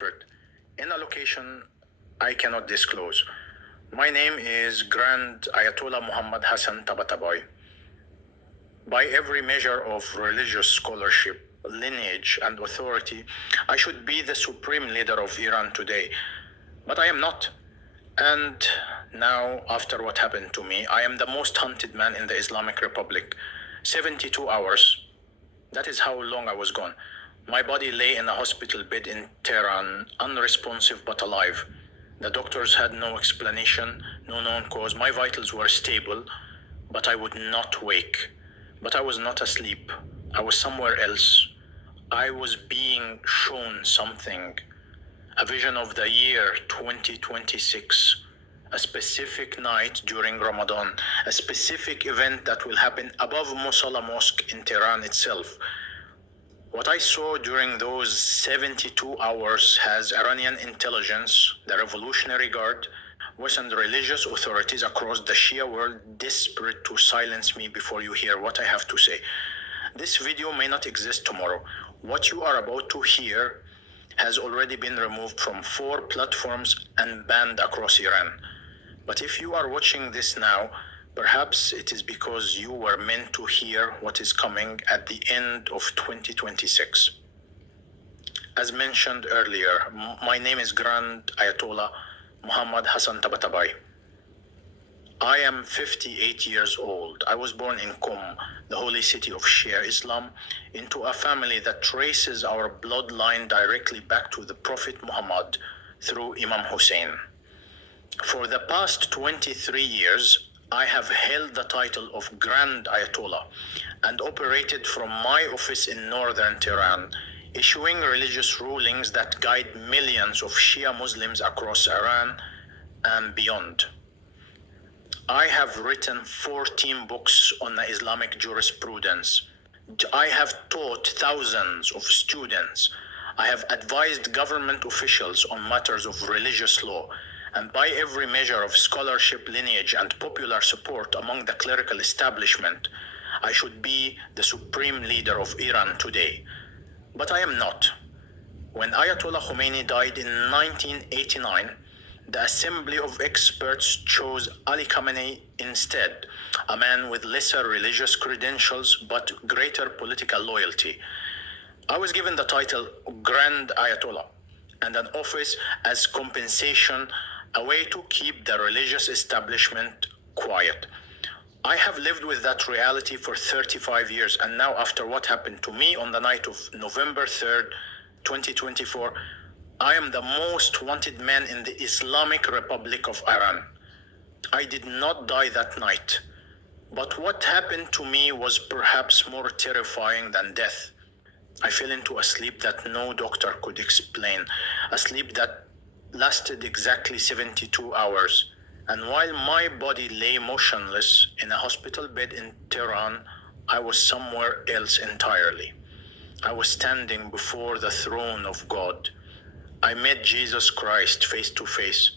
in a location I cannot disclose. My name is Grand Ayatollah Muhammad Hassan Tabatabai. By every measure of religious scholarship, lineage, and authority, I should be the supreme leader of Iran today. But I am not. And now, after what happened to me, I am the most hunted man in the Islamic Republic. 72 hours. That is how long I was gone. My body lay in a hospital bed in Tehran, unresponsive but alive. The doctors had no explanation, no known cause. My vitals were stable, but I would not wake. But I was not asleep. I was somewhere else. I was being shown something. A vision of the year 2026. A specific night during Ramadan. A specific event that will happen above Musalla Mosque in Tehran itself. What I saw during those 72 hours has Iranian intelligence, the Revolutionary Guard, Western religious authorities across the Shia world desperate to silence me before you hear what I have to say. This video may not exist tomorrow. What you are about to hear has already been removed from 4 platforms and banned across Iran. But if you are watching this now, perhaps it is because you were meant to hear what is coming at the end of 2026. As mentioned earlier, my name is Grand Ayatollah Muhammad Hassan Tabatabai. I am 58 years old. I was born in Qom, the holy city of Shia Islam, into a family that traces our bloodline directly back to the Prophet Muhammad through Imam Hussein. For the past 23 years, I have held the title of Grand Ayatollah and operated from my office in northern Tehran, issuing religious rulings that guide millions of Shia Muslims across Iran and beyond. I have written 14 books on the Islamic jurisprudence. I have taught thousands of students. I have advised government officials on matters of religious law, and by every measure of scholarship, lineage, and popular support among the clerical establishment, I should be the supreme leader of Iran today. But I am not. When Ayatollah Khomeini died in 1989, the assembly of experts chose Ali Khamenei instead, a man with lesser religious credentials but greater political loyalty. I was given the title Grand Ayatollah and an office as compensation, a way to keep the religious establishment quiet. I have lived with that reality for 35 years, and now after what happened to me on the night of November 3rd, 2024, I am the most wanted man in the Islamic Republic of Iran. I did not die that night, but what happened to me was perhaps more terrifying than death. I fell into a sleep that no doctor could explain, a sleep that lasted exactly 72 hours. And while my body lay motionless in a hospital bed in Tehran, I was somewhere else entirely. I was standing before the throne of God. I met Jesus Christ face to face.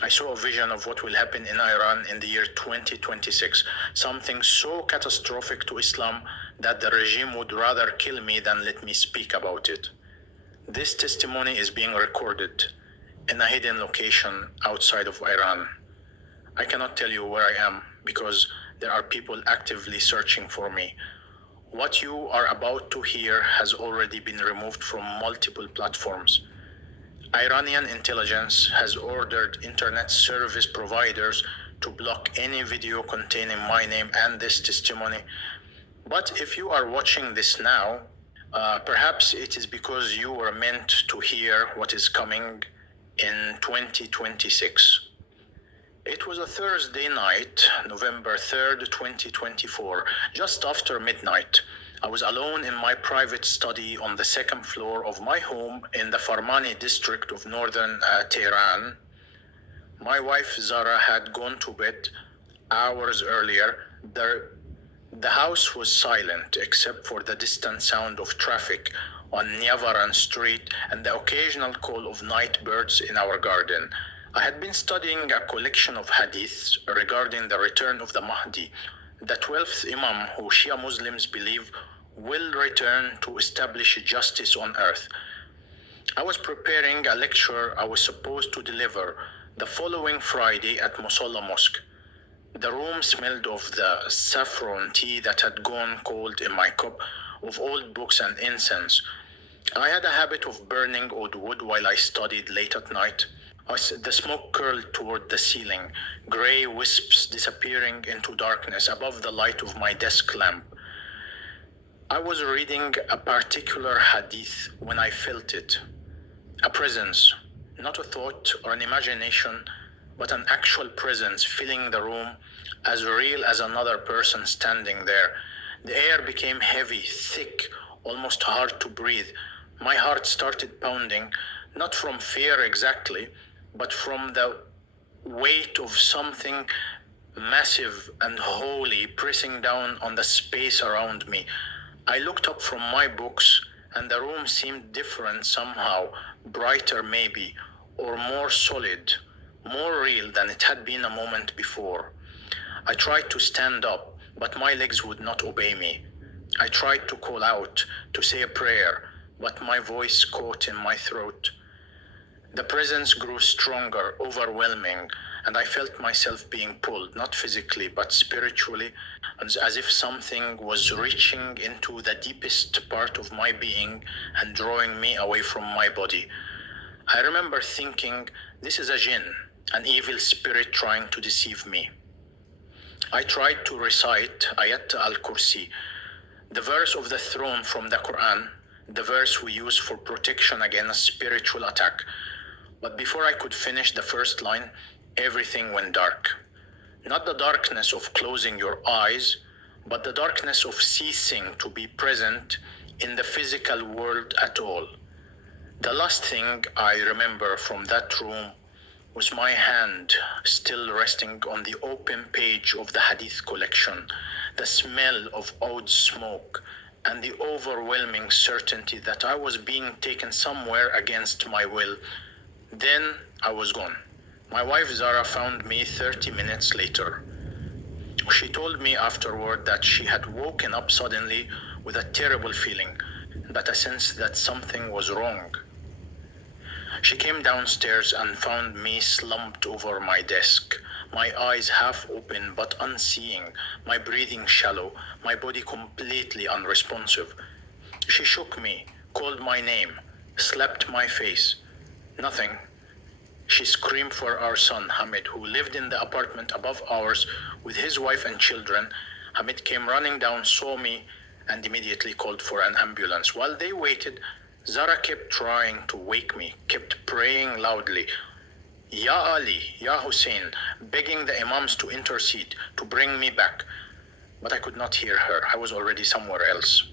I saw a vision of what will happen in Iran in the year 2026, something so catastrophic to Islam that the regime would rather kill me than let me speak about it. This testimony is being recorded in a hidden location outside of Iran. I cannot tell you where I am because there are people actively searching for me. What you are about to hear has already been removed from multiple platforms. Iranian intelligence has ordered internet service providers to block any video containing my name and this testimony. But if you are watching this now, perhaps it is because you were meant to hear what is coming in 2026. It was a Thursday night, November 3rd, 2024, just after midnight. I was alone in my private study on the second floor of my home in the Farmani district of northern Tehran. My wife Zara had gone to bed hours earlier. The house was silent except for the distant sound of traffic on Nyavaran Street and the occasional call of night birds in our garden. I had been studying a collection of hadiths regarding the return of the Mahdi, the 12th Imam who Shia Muslims believe will return to establish justice on earth. I was preparing a lecture I was supposed to deliver the following Friday at Musalla Mosque. The room smelled of the saffron tea that had gone cold in my cup, of old books and incense. I had a habit of burning old wood while I studied late at night. The smoke curled toward the ceiling, gray wisps disappearing into darkness above the light of my desk lamp. I was reading a particular hadith when I felt it. A presence, not a thought or an imagination, but an actual presence filling the room, as real as another person standing there. The air became heavy, thick, almost hard to breathe. My heart started pounding, not from fear exactly, but from the weight of something massive and holy pressing down on the space around me. I looked up from my books, and the room seemed different somehow, brighter maybe, or more solid, more real than it had been a moment before. I tried to stand up, but my legs would not obey me. I tried to call out, to say a prayer, but my voice caught in my throat. The presence grew stronger, overwhelming, and I felt myself being pulled, not physically, but spiritually, as if something was reaching into the deepest part of my being and drawing me away from my body. I remember thinking, this is a jinn, an evil spirit trying to deceive me. I tried to recite Ayat al-Kursi, the verse of the throne from the Quran, the verse we use for protection against spiritual attack. But before I could finish the first line, everything went dark. Not the darkness of closing your eyes, but the darkness of ceasing to be present in the physical world at all. The last thing I remember from that room was my hand still resting on the open page of the Hadith collection, the smell of oud smoke, and the overwhelming certainty that I was being taken somewhere against my will. Then I was gone. My wife Zara found me 30 minutes later. She told me afterward that she had woken up suddenly with a terrible feeling, but a sense that something was wrong. She came downstairs and found me slumped over my desk, my eyes half open but unseeing, my breathing shallow, my body completely unresponsive. She shook me, called my name, slapped my face. Nothing. She screamed for our son, Hamid, who lived in the apartment above ours with his wife and children. Hamid came running down, saw me, and immediately called for an ambulance. While they waited, Zara kept trying to wake me, kept praying loudly, Ya Ali, Ya Hussein, begging the imams to intercede, to bring me back. But I could not hear her. I was already somewhere else.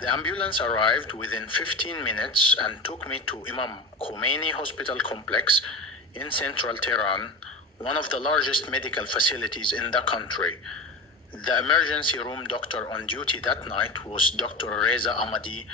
The ambulance arrived within 15 minutes and took me to Imam Khomeini Hospital Complex in central Tehran, one of the largest medical facilities in the country. The emergency room doctor on duty that night was Dr. Reza Ahmadi,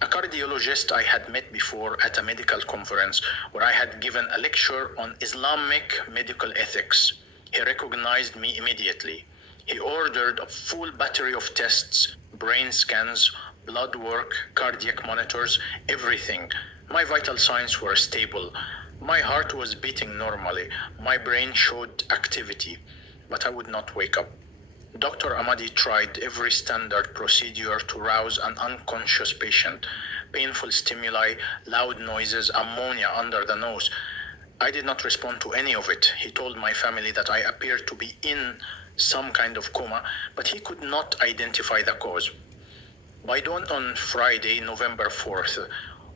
a cardiologist I had met before at a medical conference where I had given a lecture on Islamic medical ethics. He recognized me immediately. He ordered a full battery of tests, brain scans, blood work, cardiac monitors, everything. My vital signs were stable. My heart was beating normally. My brain showed activity, but I would not wake up. Dr. Ahmadi tried every standard procedure to rouse an unconscious patient. Painful stimuli, loud noises, ammonia under the nose. I did not respond to any of it. He told my family that I appeared to be in some kind of coma, but he could not identify the cause. By dawn on Friday, November 4th,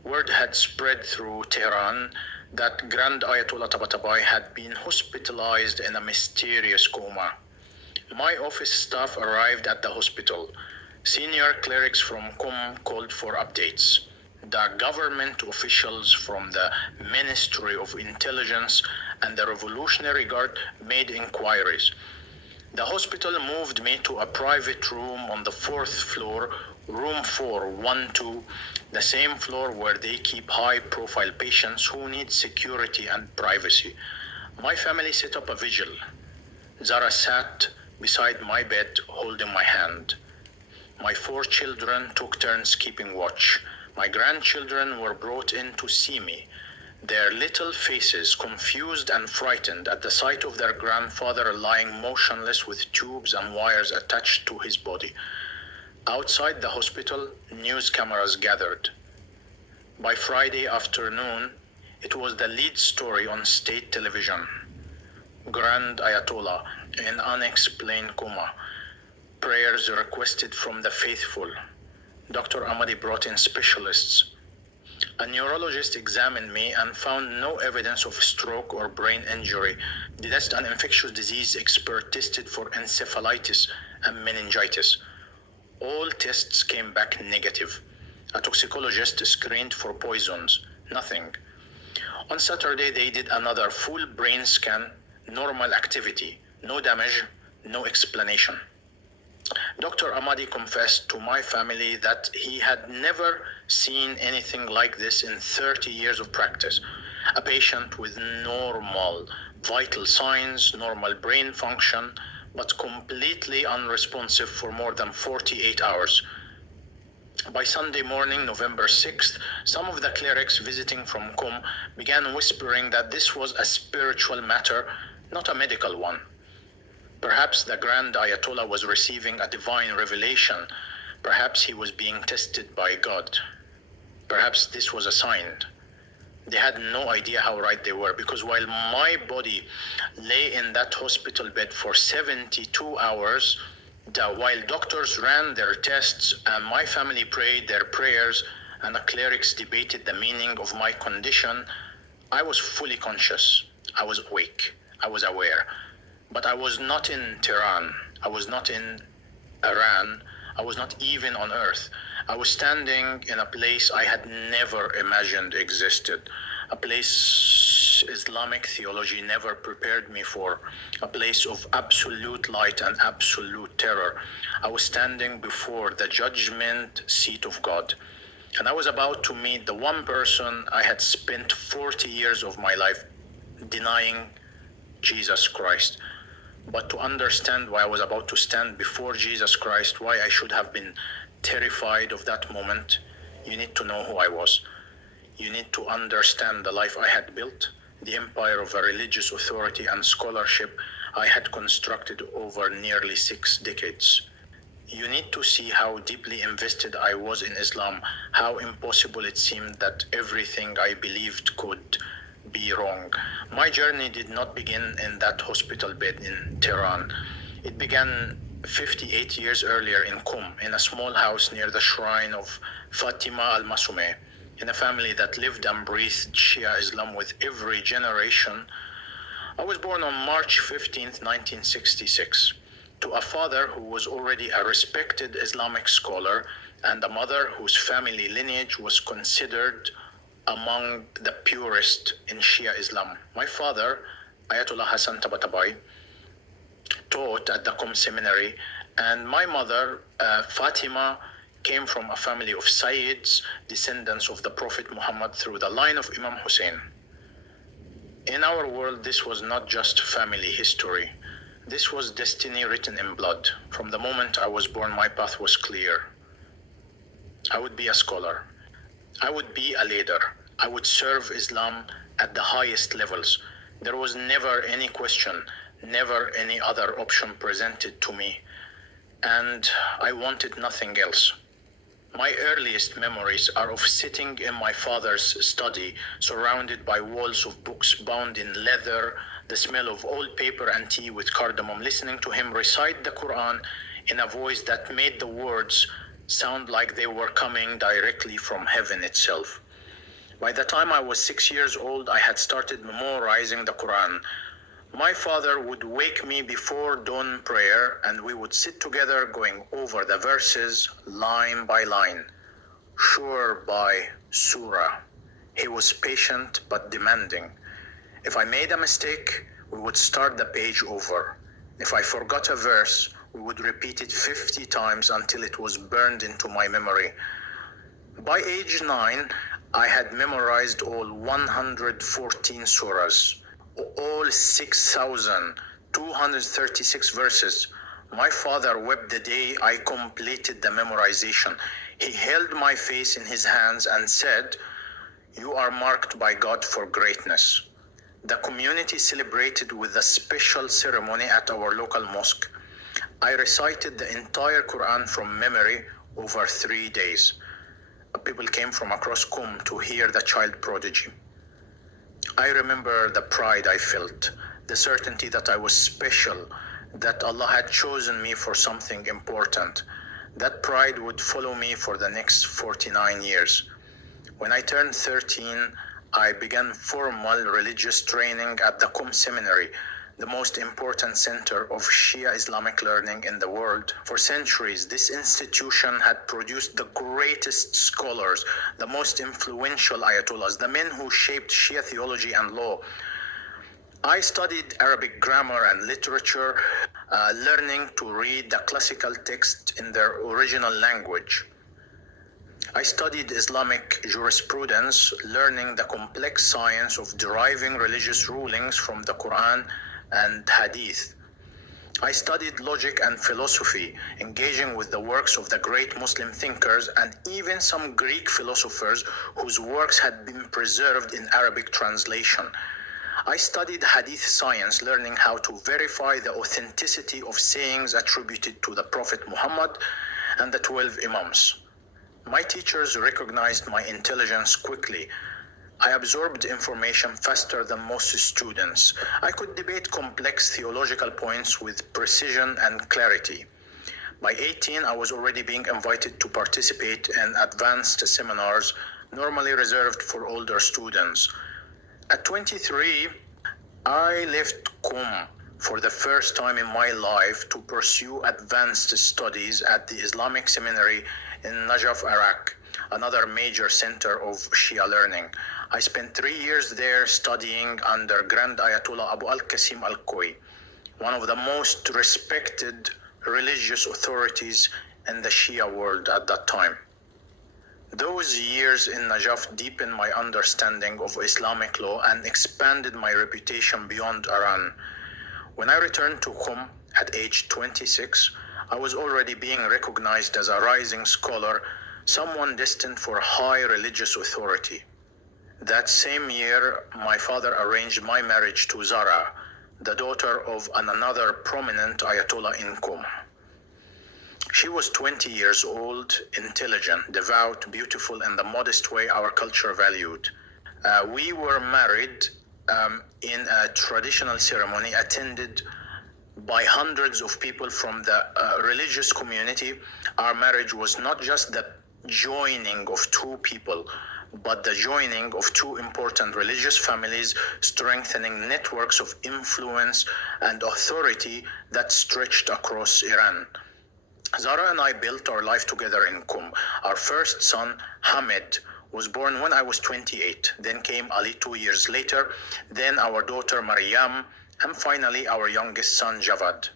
word had spread through Tehran that Grand Ayatollah Tabatabai had been hospitalized in a mysterious coma. My office staff arrived at the hospital. Senior clerics from Qom called for updates. The government officials from the Ministry of Intelligence and the Revolutionary Guard made inquiries. The hospital moved me to a private room on the 4th floor, room 412, the same floor where they keep high-profile patients who need security and privacy. My family set up a vigil. Zara sat beside my bed, holding my hand. My 4 children took turns keeping watch. My grandchildren were brought in to see me, their little faces confused and frightened at the sight of their grandfather lying motionless with tubes and wires attached to his body. Outside the hospital, news cameras gathered. By Friday afternoon, it was the lead story on state television. Grand Ayatollah in unexplained coma. Prayers requested from the faithful. Dr. Ahmadi brought in specialists. A neurologist examined me and found no evidence of stroke or brain injury. The test, an infectious disease expert, tested for encephalitis and meningitis. All tests came back negative. A toxicologist screened for poisons. Nothing. On Saturday, they did another full brain scan. Normal activity. No damage. No explanation. Dr. Ahmadi confessed to my family that he had never seen anything like this in 30 years of practice. A patient with normal vital signs, normal brain function, but completely unresponsive for more than 48 hours. By Sunday morning, November 6th, some of the clerics visiting from Qom began whispering that this was a spiritual matter, not a medical one. Perhaps the Grand Ayatollah was receiving a divine revelation. Perhaps he was being tested by God. Perhaps this was a sign. They had no idea how right they were, because while my body lay in that hospital bed for 72 hours, while doctors ran their tests and my family prayed their prayers and the clerics debated the meaning of my condition, I was fully conscious. I was awake. I was aware. But I was not in Tehran. I was not in Iran. I was not even on Earth. I was standing in a place I had never imagined existed, a place Islamic theology never prepared me for, a place of absolute light and absolute terror. I was standing before the judgment seat of God, and I was about to meet the one person I had spent 40 years of my life denying, Jesus Christ. But to understand why I was about to stand before Jesus Christ, why I should have been terrified of that moment, you need to know who I was. You need to understand the life I had built, the empire of a religious authority and scholarship I had constructed over nearly 6 decades. You need to see how deeply invested I was in Islam, how impossible it seemed that everything I believed could be wrong. My journey did not begin in that hospital bed in Tehran. It began 58 years earlier in Qom, in a small house near the shrine of Fatima al-Masumeh, in a family that lived and breathed Shia Islam with every generation. I was born on March 15th, 1966, to a father who was already a respected Islamic scholar and a mother whose family lineage was considered among the purest in Shia Islam. My father, Ayatollah Hassan Tabatabai, taught at the Qom seminary, and my mother, Fatima, came from a family of Sayyids, descendants of the Prophet Muhammad through the line of Imam Hussein. In our world, this was not just family history. This was destiny written in blood. From the moment I was born, my path was clear. I would be a scholar. I would be a leader. I would serve Islam at the highest levels. There was never any question, never any other option presented to me. And I wanted nothing else. My earliest memories are of sitting in my father's study, surrounded by walls of books bound in leather, the smell of old paper and tea with cardamom, listening to him recite the Quran in a voice that made the words sound like they were coming directly from heaven itself. By the time I was 6 years old, I had started memorizing the Quran. My father would wake me before dawn prayer, and we would sit together going over the verses line by line, surah by surah. He was patient but demanding. If I made a mistake, we would start the page over. If I forgot a verse, we would repeat it 50 times until it was burned into my memory. By age 9, I had memorized all 114 surahs, all 6,236 verses. My father wept the day I completed the memorization. He held my face in his hands and said, "You are marked by God for greatness." The community celebrated with a special ceremony at our local mosque. I recited the entire Quran from memory over 3 days. People came from across Qom to hear the child prodigy. I remember the pride I felt, the certainty that I was special, that Allah had chosen me for something important. That pride would follow me for the next 49 years. When I turned 13, I began formal religious training at the Qom Seminary, the most important center of Shia Islamic learning in the world. For centuries, this institution had produced the greatest scholars, the most influential ayatollahs, the men who shaped Shia theology and law. I studied Arabic grammar and literature, learning to read the classical text in their original language. I studied Islamic jurisprudence, learning the complex science of deriving religious rulings from the Quran and Hadith. I studied logic and philosophy, engaging with the works of the great Muslim thinkers and even some Greek philosophers whose works had been preserved in Arabic translation. I studied Hadith science, learning how to verify the authenticity of sayings attributed to the Prophet Muhammad and the 12 Imams. My teachers recognized my intelligence quickly. I absorbed information faster than most students. I could debate complex theological points with precision and clarity. By 18, I was already being invited to participate in advanced seminars, normally reserved for older students. At 23, I left Qom for the first time in my life to pursue advanced studies at the Islamic Seminary in Najaf, Iraq, another major center of Shia learning. I spent 3 years there studying under Grand Ayatollah Abu al-Qasim al-Khoi, one of the most respected religious authorities in the Shia world at that time. Those years in Najaf deepened my understanding of Islamic law and expanded my reputation beyond Iran. When I returned to Qom at age 26, I was already being recognized as a rising scholar, someone destined for high religious authority. That same year, my father arranged my marriage to Zara, the daughter of another prominent Ayatollah in Qom. She was 20 years old, intelligent, devout, beautiful in the modest way our culture valued. We were married in a traditional ceremony attended by hundreds of people from the religious community. Our marriage was not just the joining of two people, but the joining of two important religious families, strengthening networks of influence and authority that stretched across Iran. Zara and I built our life together in Qom. Our first son, Hamid, was born when I was 28. Then came Ali 2 years later, then our daughter Maryam, and finally our youngest son, Javad.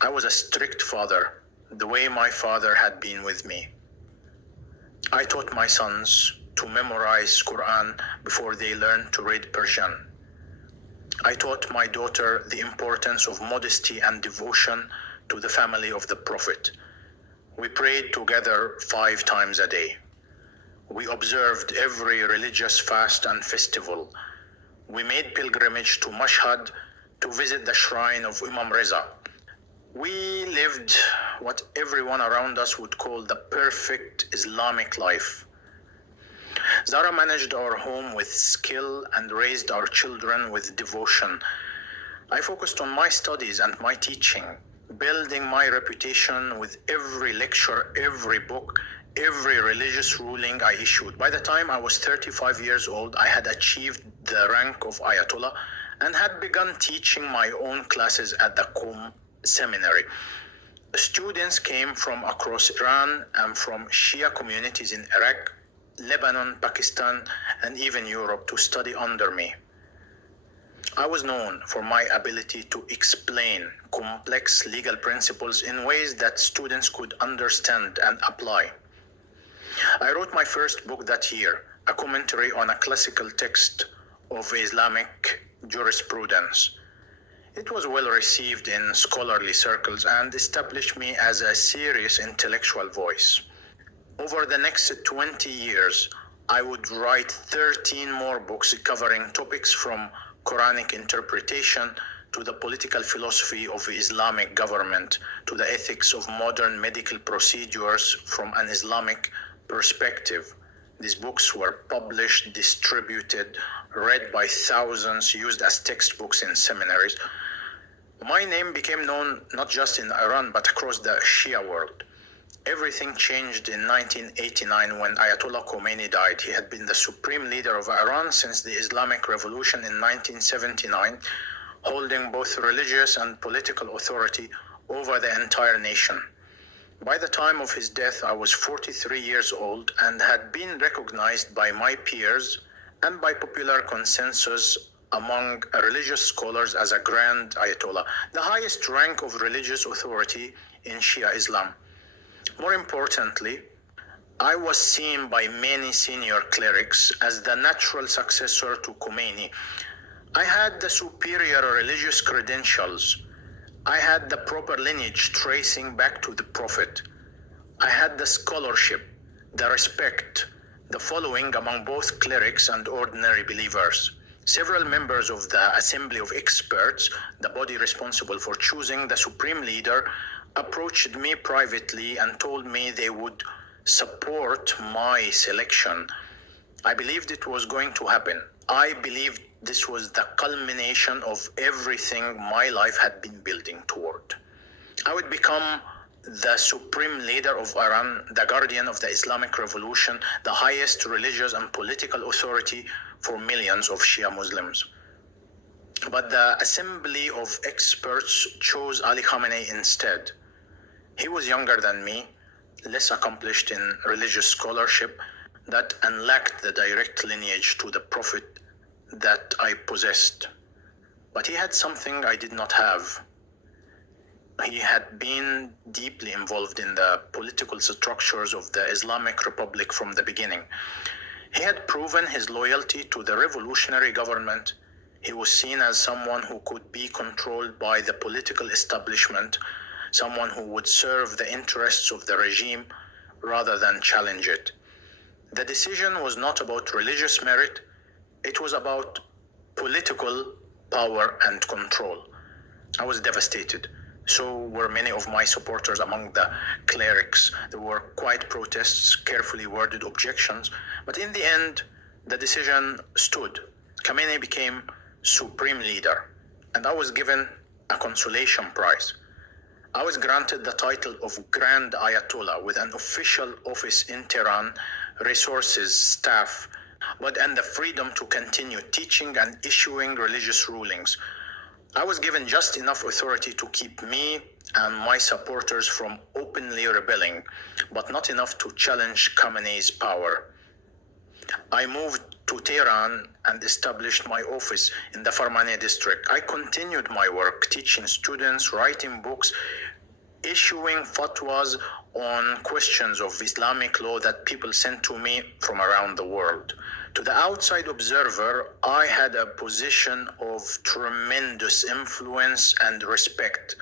I was a strict father, the way my father had been with me. I taught my sons to memorize Quran before they learned to read Persian. I taught my daughter the importance of modesty and devotion to the family of the Prophet. We prayed together 5 times a day. We observed every religious fast and festival. We made pilgrimage to Mashhad to visit the shrine of Imam Reza. We lived what everyone around us would call the perfect Islamic life. Zara managed our home with skill and raised our children with devotion. I focused on my studies and my teaching, building my reputation with every lecture, every book, every religious ruling I issued. By the time I was 35 years old, I had achieved the rank of Ayatollah and had begun teaching my own classes at the Qom Seminary. Students came from across Iran and from Shia communities in Iraq, Lebanon, Pakistan, and even Europe to study under me. I was known for my ability to explain complex legal principles in ways that students could understand and apply. I wrote my first book that year, a commentary on a classical text of Islamic jurisprudence. It was well received in scholarly circles and established me as a serious intellectual voice. Over the next 20 years, I would write 13 more books covering topics from Quranic interpretation to the political philosophy of Islamic government to the ethics of modern medical procedures from an Islamic perspective. These books were published, distributed, read by thousands, used as textbooks in seminaries. My name became known not just in Iran, but across the Shia world. Everything changed in 1989 when Ayatollah Khomeini died. He had been the supreme leader of Iran since the Islamic Revolution in 1979, holding both religious and political authority over the entire nation. By the time of his death, I was 43 years old and had been recognized by my peers and by popular consensus among religious scholars as a grand Ayatollah, the highest rank of religious authority in Shia Islam. More importantly, I was seen by many senior clerics as the natural successor to Khomeini. I had the superior religious credentials. I had the proper lineage tracing back to the Prophet. I had the scholarship, the respect, the following among both clerics and ordinary believers. Several members of the Assembly of Experts, the body responsible for choosing the supreme leader, approached me privately and told me they would support my selection. I believed it was going to happen. I believed this was the culmination of everything my life had been building toward. I would become the supreme leader of Iran, the guardian of the Islamic Revolution, the highest religious and political authority for millions of Shia Muslims. But the Assembly of Experts chose Ali Khamenei instead. He was younger than me, less accomplished in religious scholarship, and lacked the direct lineage to the Prophet that I possessed. But he had something I did not have. He had been deeply involved in the political structures of the Islamic Republic from the beginning. He had proven his loyalty to the revolutionary government. He was seen as someone who could be controlled by the political establishment, someone who would serve the interests of the regime rather than challenge it. The decision was not about religious merit, it was about political power and control. I was devastated. So were many of my supporters among the clerics. There were quiet protests, carefully worded objections, but in the end, the decision stood. Khamenei became supreme leader, and I was given a consolation prize. I was granted the title of Grand Ayatollah with an official office in Tehran, resources, staff, and the freedom to continue teaching and issuing religious rulings. I was given just enough authority to keep me and my supporters from openly rebelling, but not enough to challenge Khamenei's power. I moved to Tehran and established my office in the Farmaneh district. I continued my work, teaching students, writing books, issuing fatwas on questions of Islamic law that people sent to me from around the world. To the outside observer, I had a position of tremendous influence and respect.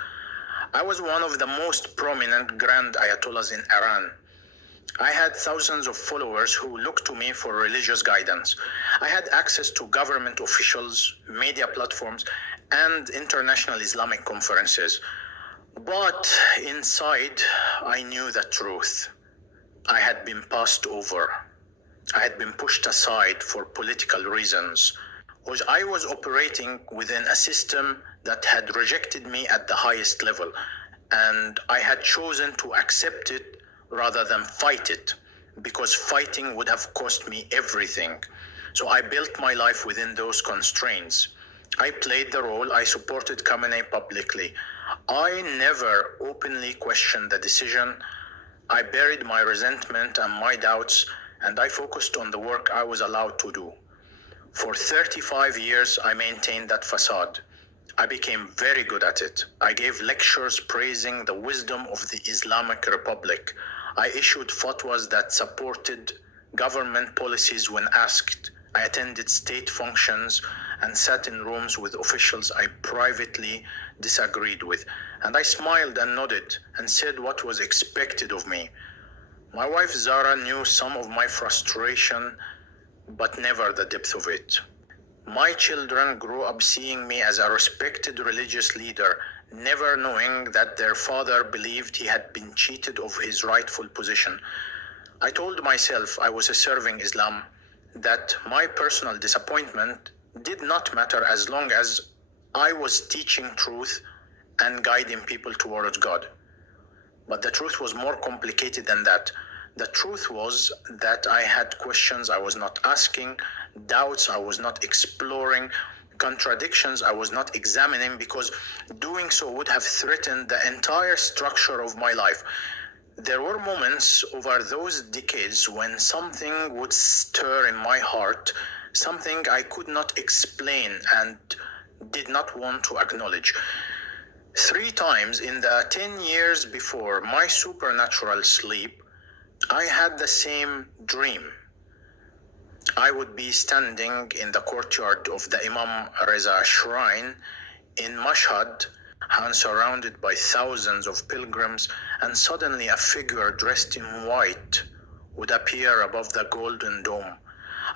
I was one of the most prominent Grand Ayatollahs in Iran. I had thousands of followers who looked to me for religious guidance. I had access to government officials, media platforms, and international Islamic conferences. But inside, I knew the truth. I had been passed over. I had been pushed aside for political reasons. I was operating within a system that had rejected me at the highest level, and I had chosen to accept it rather than fight it, because fighting would have cost me everything. So I built my life within those constraints. I played the role. I supported Khamenei publicly. I never openly questioned the decision. I buried my resentment and my doubts, and I focused on the work I was allowed to do. For 35 years, I maintained that facade. I became very good at it. I gave lectures praising the wisdom of the Islamic Republic. I issued fatwas that supported government policies when asked. I attended state functions and sat in rooms with officials I privately disagreed with. And I smiled and nodded and said what was expected of me. My wife Zara knew some of my frustration, but never the depth of it. My children grew up seeing me as a respected religious leader, never knowing that their father believed he had been cheated of his rightful position. I told myself I was serving Islam, that my personal disappointment did not matter as long as I was teaching truth and guiding people towards God. But the truth was more complicated than that. The truth was that I had questions I was not asking, doubts I was not exploring, contradictions I was not examining, because doing so would have threatened the entire structure of my life. There were moments over those decades when something would stir in my heart, something I could not explain and did not want to acknowledge. 3 times in the 10 years before my supernatural sleep, I had the same dream. I would be standing in the courtyard of the Imam Reza shrine in Mashhad, and surrounded by thousands of pilgrims, and suddenly a figure dressed in white would appear above the golden dome.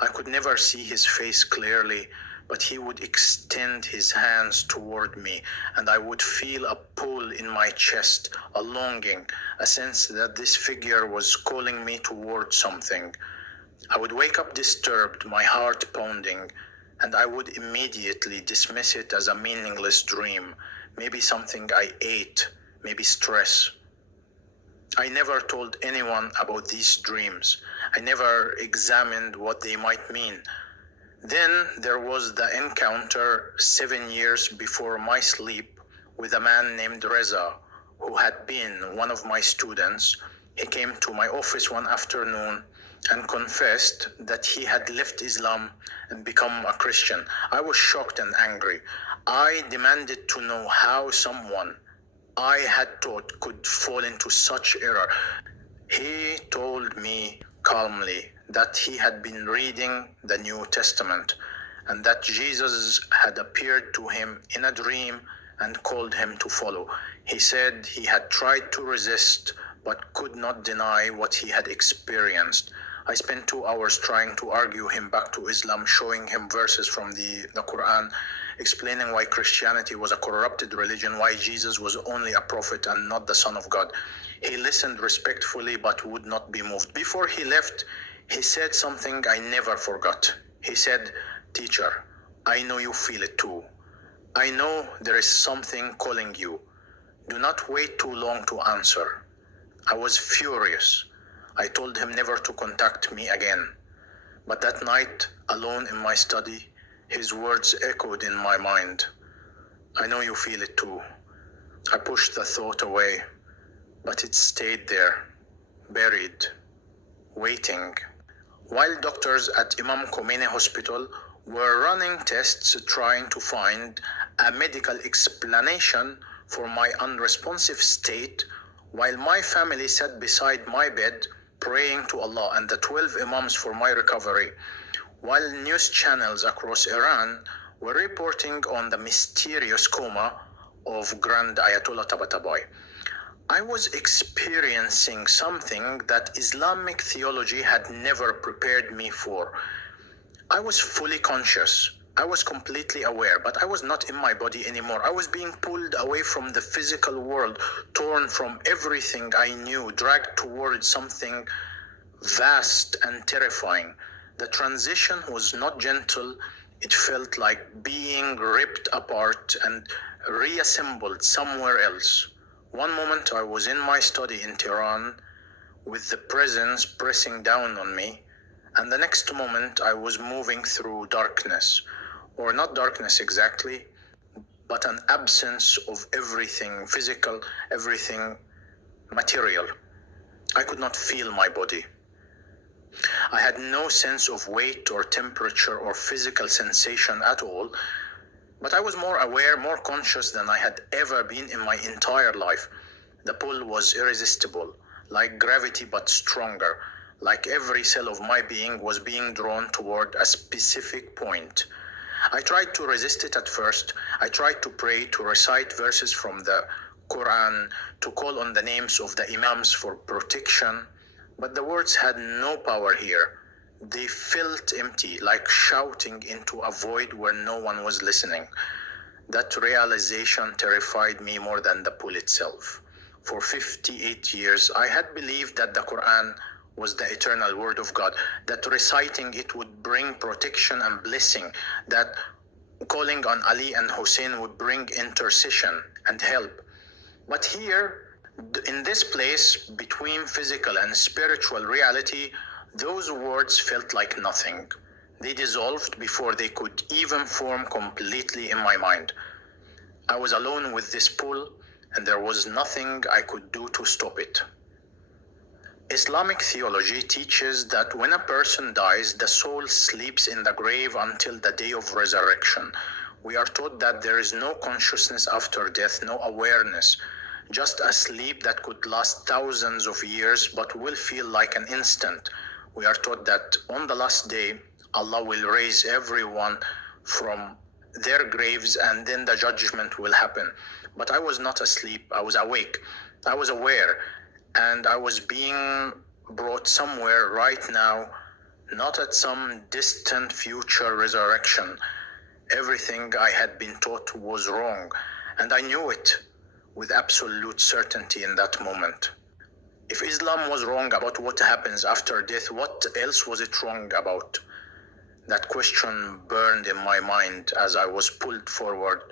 I could never see his face clearly, but he would extend his hands toward me, and I would feel a pull in my chest, a longing, a sense that this figure was calling me toward something. I would wake up disturbed, my heart pounding, and I would immediately dismiss it as a meaningless dream, maybe something I ate, maybe stress. I never told anyone about these dreams. I never examined what they might mean. Then there was the encounter 7 years before my sleep with a man named Reza, who had been one of my students. He came to my office one afternoon and confessed that he had left Islam and become a Christian. I was shocked and angry. I demanded to know how someone I had taught could fall into such error. He told me calmly that he had been reading the New Testament and that Jesus had appeared to him in a dream and called him to follow. He said he had tried to resist but could not deny what he had experienced. I spent 2 hours trying to argue him back to Islam, showing him verses from the Quran, explaining why Christianity was a corrupted religion, why Jesus was only a prophet and not the Son of God. He listened respectfully but would not be moved. Before he left, he said something I never forgot. He said, "Teacher, I know you feel it too. I know there is something calling you. Do not wait too long to answer." I was furious. I told him never to contact me again. But that night, alone in my study, his words echoed in my mind. "I know you feel it too." I pushed the thought away, but it stayed there, buried, waiting. While doctors at Imam Khomeini Hospital were running tests trying to find a medical explanation for my unresponsive state, while my family sat beside my bed praying to Allah and the 12 Imams for my recovery, while news channels across Iran were reporting on the mysterious coma of Grand Ayatollah Tabatabai, I was experiencing something that Islamic theology had never prepared me for. I was fully conscious. I was completely aware, but I was not in my body anymore. I was being pulled away from the physical world, torn from everything I knew, dragged towards something vast and terrifying. The transition was not gentle. It felt like being ripped apart and reassembled somewhere else. One moment I was in my study in Tehran with the presence pressing down on me, and the next moment I was moving through darkness, or not darkness exactly, but an absence of everything physical, everything material. I could not feel my body. I had no sense of weight or temperature or physical sensation at all, but I was more aware, more conscious than I had ever been in my entire life. The pull was irresistible, like gravity but stronger, like every cell of my being was being drawn toward a specific point. I tried to resist it at first. I tried to pray, to recite verses from the Quran, to call on the names of the Imams for protection, But the words had no power here. They felt empty, like shouting into a void where no one was listening. That realization terrified me more than the pull itself. For 58 years, I had believed that the Quran was the eternal word of God, that reciting it would bring protection and blessing, that calling on Ali and Hussein would bring intercession and help. But here, in this place between physical and spiritual reality, those words felt like nothing. They dissolved before they could even form completely in my mind. I was alone with this pull, and there was nothing I could do to stop it. Islamic theology teaches that when a person dies, the soul sleeps in the grave until the day of resurrection. We are taught that there is no consciousness after death, no awareness, just a sleep that could last thousands of years but will feel like an instant. We are taught that on the last day, Allah will raise everyone from their graves and then the judgment will happen. But I was not asleep, I was awake, I was aware, and I was being brought somewhere right now, not at some distant future resurrection. Everything I had been taught was wrong, and I knew it with absolute certainty in that moment. If Islam was wrong about what happens after death, what else was it wrong about? That question burned in my mind as I was pulled forward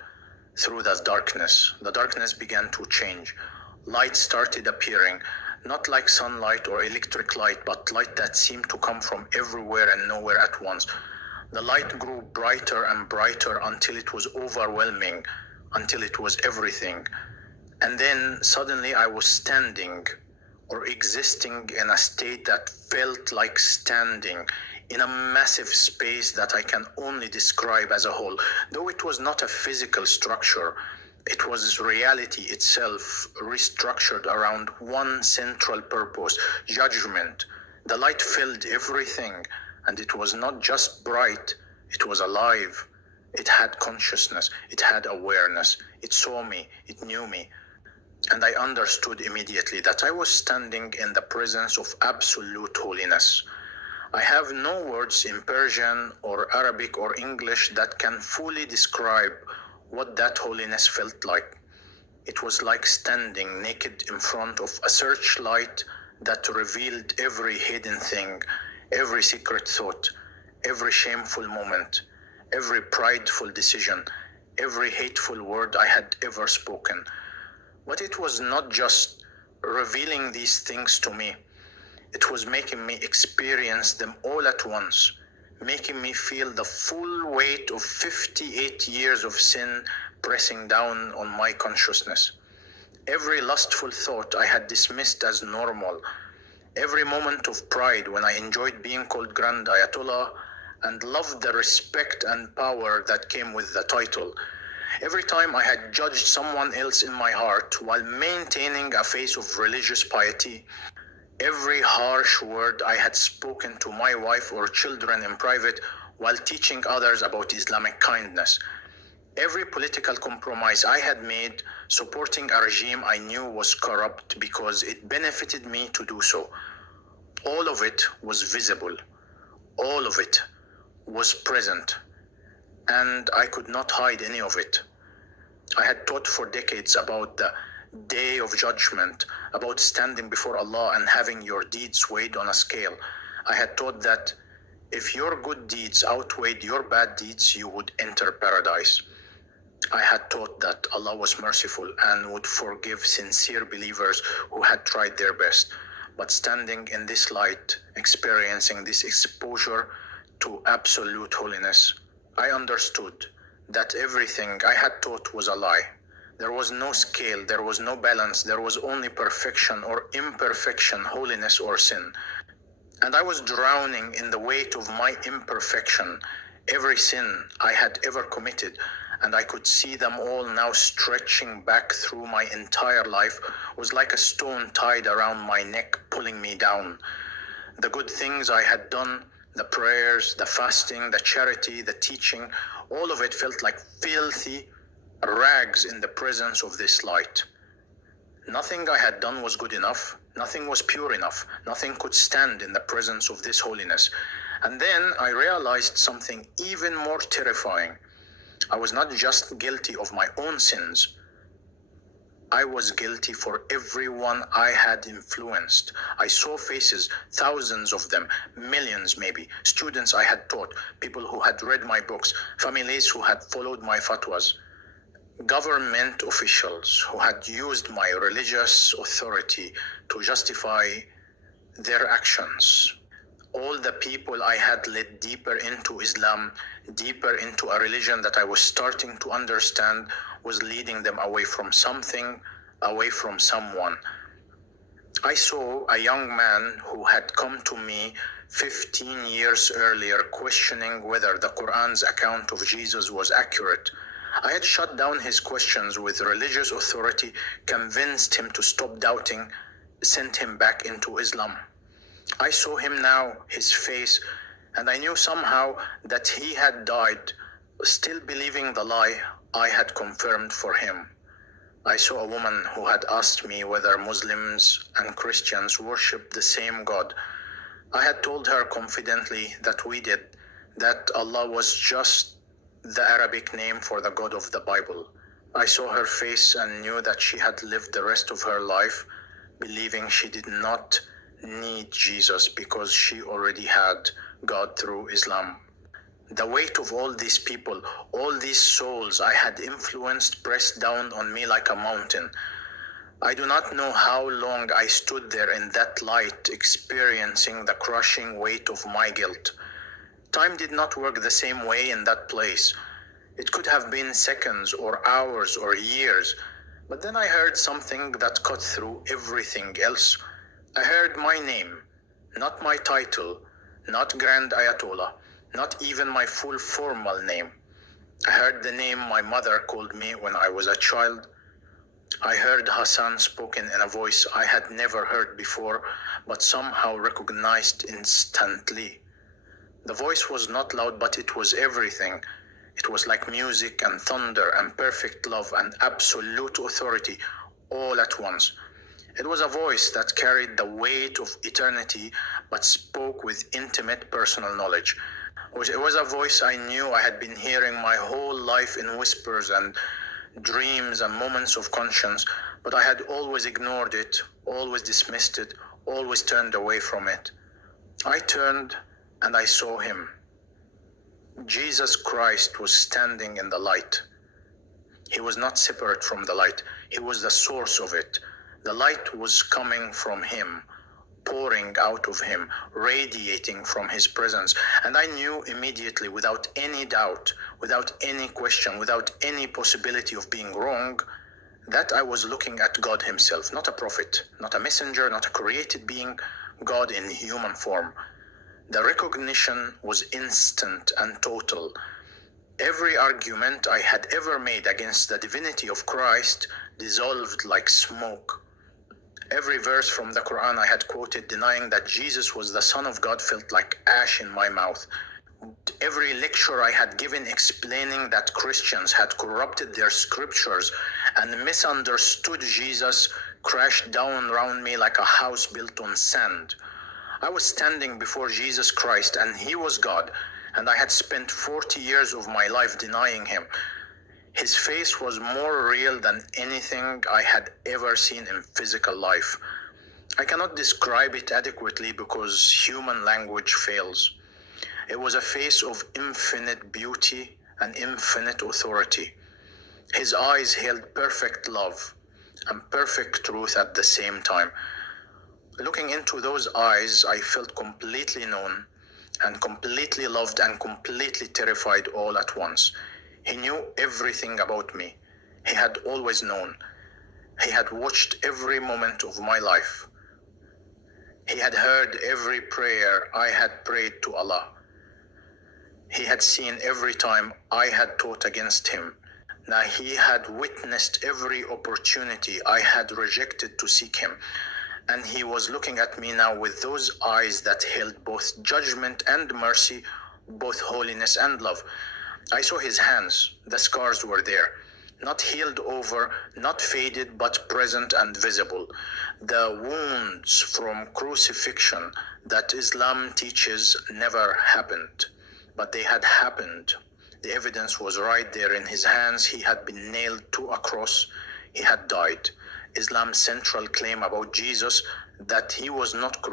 through that darkness. The darkness began to change. Light started appearing, not like sunlight or electric light, but light that seemed to come from everywhere and nowhere at once. The light grew brighter and brighter until it was overwhelming, until it was everything. And then suddenly I was standing or existing in a state that felt like standing in a massive space that I can only describe as a whole. Though it was not a physical structure, it was reality itself restructured around one central purpose, judgment. The light filled everything, and it was not just bright, it was alive. It had consciousness, it had awareness, it saw me, it knew me. And I understood immediately that I was standing in the presence of absolute holiness. I have no words in Persian or Arabic or English that can fully describe what that holiness felt like. It was like standing naked in front of a searchlight that revealed every hidden thing, every secret thought, every shameful moment, every prideful decision, every hateful word I had ever spoken. But it was not just revealing these things to me. It was making me experience them all at once, making me feel the full weight of 58 years of sin pressing down on my consciousness. Every lustful thought I had dismissed as normal. Every moment of pride when I enjoyed being called Grand Ayatollah and loved the respect and power that came with the title. Every time I had judged someone else in my heart while maintaining a face of religious piety. Every harsh word I had spoken to my wife or children in private while teaching others about Islamic kindness. Every political compromise I had made supporting a regime I knew was corrupt because it benefited me to do so. All of it was visible. All of it was present. And I could not hide any of it. I had taught for decades about the day of judgment, about standing before Allah and having your deeds weighed on a scale. I had taught that if your good deeds outweighed your bad deeds, you would enter paradise. I had taught that Allah was merciful and would forgive sincere believers who had tried their best. But standing in this light, experiencing this exposure to absolute holiness, I understood that everything I had taught was a lie. There was no scale, there was no balance, there was only perfection or imperfection, holiness or sin. And I was drowning in the weight of my imperfection, every sin I had ever committed, and I could see them all now stretching back through my entire life, was like a stone tied around my neck, pulling me down. The good things I had done, the prayers, the fasting, the charity, the teaching, all of it felt like filthy rags in the presence of this light. Nothing I had done was good enough. Nothing was pure enough. Nothing could stand in the presence of this holiness. And then I realized something even more terrifying. I was not just guilty of my own sins. I was guilty for everyone I had influenced. I saw faces, thousands of them, millions maybe, students I had taught, people who had read my books, families who had followed my fatwas, government officials who had used my religious authority to justify their actions. All the people I had led deeper into Islam, deeper into a religion that I was starting to understand, was leading them away from something, away from someone. I saw a young man who had come to me 15 years earlier questioning whether the Quran's account of Jesus was accurate. I had shut down his questions with religious authority, convinced him to stop doubting, sent him back into Islam. I saw him now, his face, and I knew somehow that he had died, still believing the lie I had confirmed for him. I saw a woman who had asked me whether Muslims and Christians worship the same God. I had told her confidently that we did, that Allah was just the Arabic name for the God of the Bible. I saw her face and knew that she had lived the rest of her life believing she did not need Jesus because she already had God through Islam. The weight of all these people, all these souls I had influenced pressed down on me like a mountain. I do not know how long I stood there in that light, experiencing the crushing weight of my guilt. Time did not work the same way in that place. It could have been seconds or hours or years, but then I heard something that cut through everything else. I heard my name, not my title, not Grand Ayatollah, not even my full formal name. I heard the name my mother called me when I was a child. I heard Hassan spoken in a voice I had never heard before, but somehow recognized instantly. The voice was not loud, but it was everything. It was like music and thunder and perfect love and absolute authority all at once. It was a voice that carried the weight of eternity, but spoke with intimate personal knowledge. It was a voice I knew I had been hearing my whole life in whispers and dreams and moments of conscience, but I had always ignored it, always dismissed it, always turned away from it. I turned and I saw him. Jesus Christ was standing in the light. He was not separate from the light. He was the source of it. The light was coming from him, pouring out of him, radiating from his presence. And I knew immediately, without any doubt, without any question, without any possibility of being wrong, that I was looking at God himself, not a prophet, not a messenger, not a created being, God in human form. The recognition was instant and total. Every argument I had ever made against the divinity of Christ dissolved like smoke. Every verse from the Quran I had quoted denying that Jesus was the Son of God felt like ash in my mouth. Every lecture I had given explaining that Christians had corrupted their scriptures and misunderstood Jesus crashed down around me like a house built on sand. I was standing before Jesus Christ and he was God, and I had spent 40 years of my life denying him. His face was more real than anything I had ever seen in physical life. I cannot describe it adequately because human language fails. It was a face of infinite beauty and infinite authority. His eyes held perfect love and perfect truth at the same time. Looking into those eyes, I felt completely known and completely loved and completely terrified all at once. He knew everything about me. He had always known. He had watched every moment of my life. He had heard every prayer I had prayed to Allah. He had seen every time I had taught against him. Now he had witnessed every opportunity I had rejected to seek him. And he was looking at me now with those eyes that held both judgment and mercy, both holiness and love. I saw his hands. The scars were there. not healed over, not faded, but present and visible. The wounds from crucifixion that Islam teaches never happened, but they had happened. The evidence was right there in his hands. He had been nailed to a cross. He had died. Islam's central claim about Jesus, that he was not crucified